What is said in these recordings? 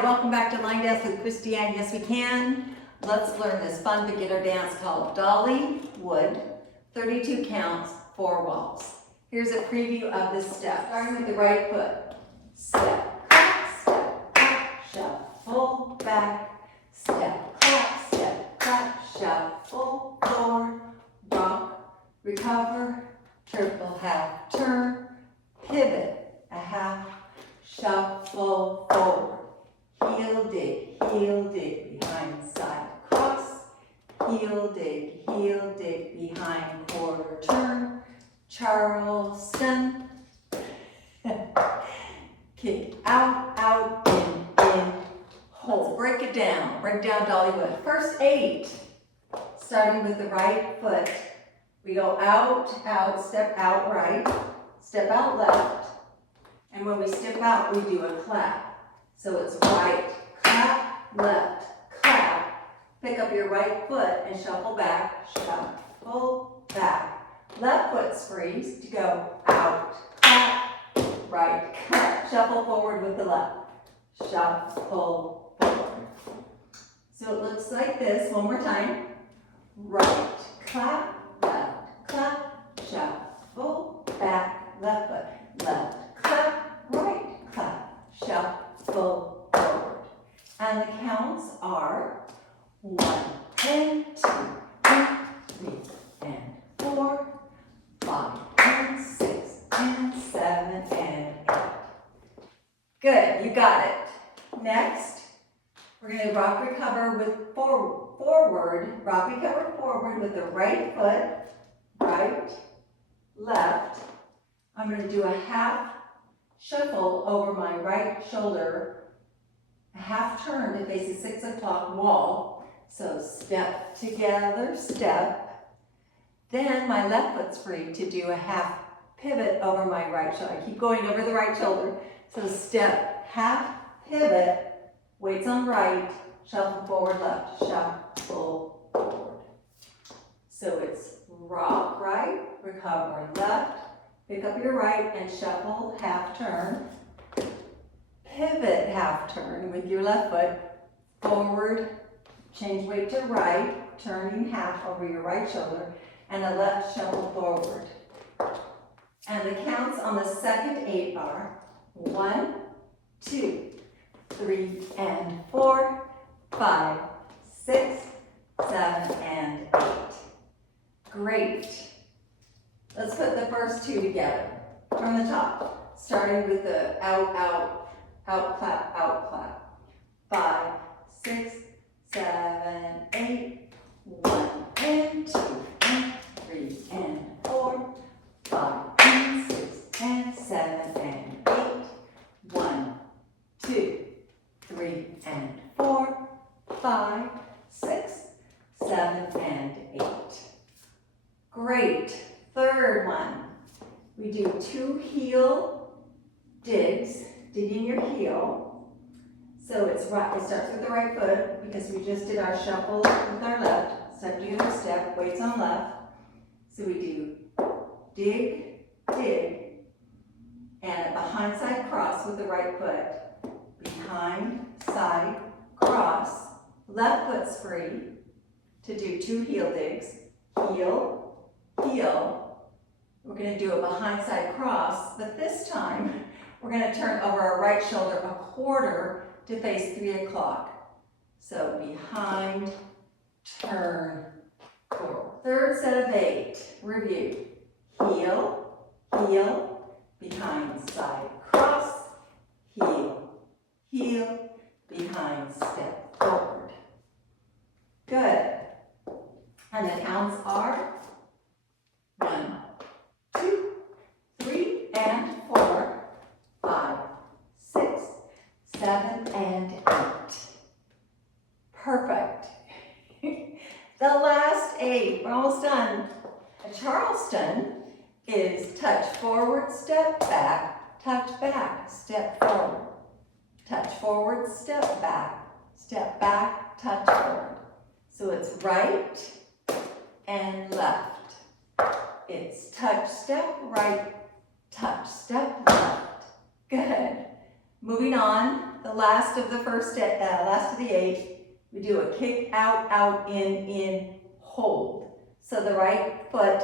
Hi, welcome back to Line Dance with Christiane. Yes, we can. Let's learn this fun beginner dance called Dolly Would. 32 counts, 4 waltz. Here's a preview of this step. Starting with the right foot. Step, clap, shuffle, back. Step, clap, shuffle, forward, rock, recover, triple half turn, pivot, a half, shuffle forward, heel dig, behind side cross, heel dig, behind quarter turn, Charleston, kick out, in, hold. Let's break it down, Dolly Would. First 8, starting with the right foot, we go out, step out right, step out left, and when we step out, we do a clap. So it's right, clap, left, clap. Pick up your right foot and shuffle back, shuffle back. Left foot's free to go out, clap, right, clap. Shuffle forward with the left. Shuffle forward. So it looks like this. One more time. Right, clap, left, clap, shuffle back, left foot, left, clap, right, clap, shuffle forward. And the counts are 1 and 2 and 3 and 4, 5 and 6 and 7 and 8. Good, you got it. Next, we're going to rock recover with forward, rock recover forward with the right foot, right, left. I'm going to do a half shuffle over my right shoulder, a half turn to face the 6 o'clock wall. So step together, step. Then my left foot's free to do a half pivot over my right shoulder. I keep going over the right shoulder. So step, half pivot, weights on right, shuffle forward, left, shuffle forward. So it's rock right, recover left, pick up your right and shuffle half turn, pivot half turn with your left foot, forward, change weight to right, turning half over your right shoulder, and a left shuffle forward. And the counts on the second 8 are 1, 2, 3 and 4, 5, 6, 7 and 8. Great. Let's put the first 2 together. From the top, starting with the out, clap. 5, 6, 7, 8. 1 and 2 and 3 and 4, 5 and 6 and 7 and 8. 1, 2, 3 and 4, 5, 6, 7 and 8. Great. Third one. We do 2 heel digs, digging your heel. So it's right. It starts with the right foot because we just did our shuffle with our left. Step to the step, weights on left. So we do dig, and a behind side cross with the right foot. Behind side cross. Left foot's free to do 2 heel digs. Heel. We're going to do a behind side cross, but this time we're going to turn over our right shoulder a quarter to face 3 o'clock. So behind, turn, forward. Third set of 8. Review. Heel, behind side cross, heel, behind step forward. Good. And the counts are 1, 2, 3 and 4, 5, 6, 7 and 8. Perfect. The last 8, we're almost done. A Charleston is touch forward, step back, touch back, step forward. Touch forward, step back, touch forward. So it's right and left. It's touch, step, right, touch, step, left. Good. Moving on, the last of the 8, we do a kick, out, out, in, hold. So the right foot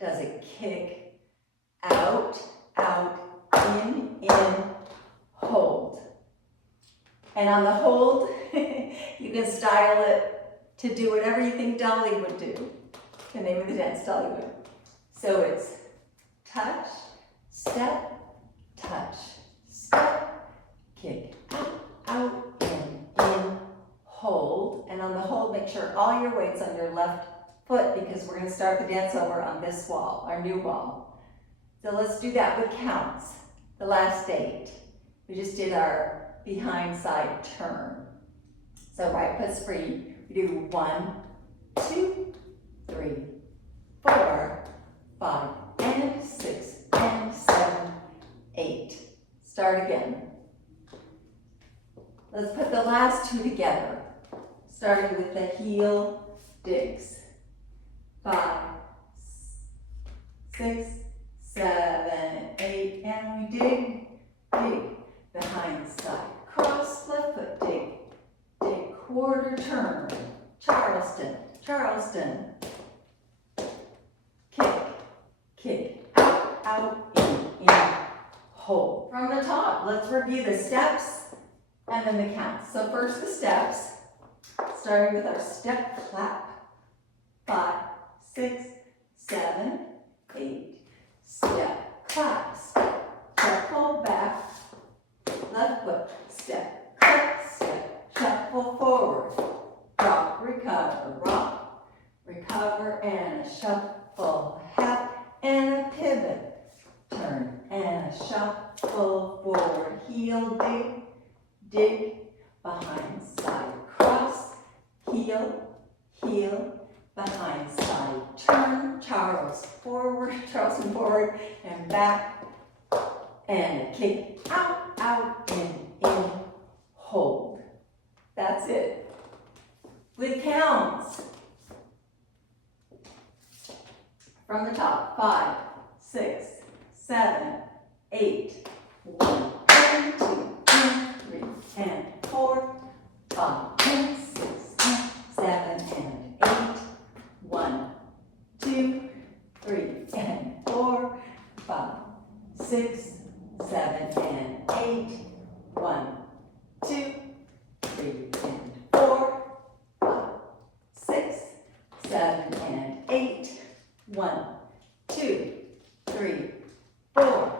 does a kick, out, out, in, hold. And on the hold, you can style it to do whatever you think Dolly would do. The name of the dance, Dolly Would. So it's touch, step, touch, step, kick, out, in, hold. And on the hold, make sure all your weight's on your left foot because we're going to start the dance over on this wall, our new wall. So let's do that with counts, the last 8. We just did our behind side turn. So right foot's free. We do 1, 2, 3, 4, 5, and 6, and 7, 8. Start again. Let's put the last 2 together, starting with the heel digs. 5, 6, 7, 8, and we dig, behind side, cross, left foot, dig, quarter turn, Charleston, kick, out, in, hold. From the top, let's review the steps and then the counts. So first the steps, starting with our step clap. 5, 6, 7, 8, step, clap, step, shuffle back, left foot, step, clap, step, shuffle forward, rock, recover, and a shuffle, half, and a pivot, turn, and a shuffle forward, heel, dig, behind, side, cross, heel, behind, side, turn, Charleston forward, and back, and a kick, out, in, hold. That's it. With counts. From the top, 5, 6, 7, 8, 1, and 2, and 3, and 4, 5, and 6, and 7, and 8, 1, 2, 3, and 4, 5, 6, 7, and 8, 1, 2, 3, and 4, 5, 6, 7, and 8, 1, 2, 3, 4,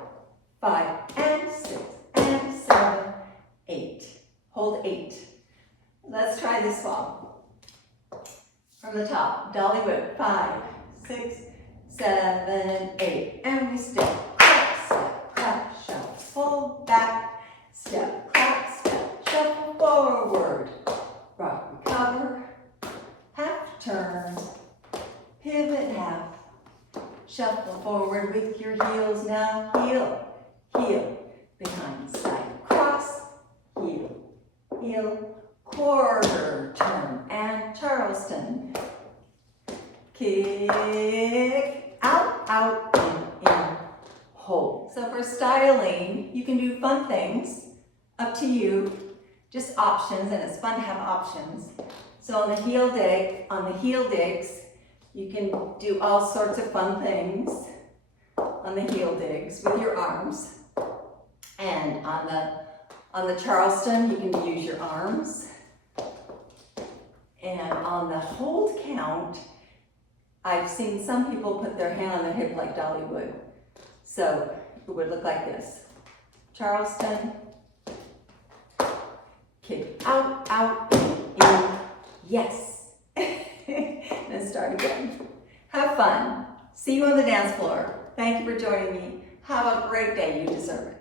5, and 6, and 7, 8. Hold 8. Let's try this wall. From the top, Dolly Would, 5, 6, 7, 8, and we step, clap, shuffle back, step, clap, step, shuffle forward, rock, recover, half turn, pivot half, shuffle forward with your heels now, heel, behind side, cross, heel, quarter turn, and Charleston, kick, out, in, hold. So for styling, you can do fun things, up to you, just options, and it's fun to have options. So on the heel digs, you can do all sorts of fun things on the heel digs with your arms. And on the Charleston, you can use your arms. And on the hold count, I've seen some people put their hand on their hip like Dolly Would. So it would look like this. Charleston, kick, out, in, yes. Then start again. Have fun. See you on the dance floor. Thank you for joining me. Have a great day. You deserve it.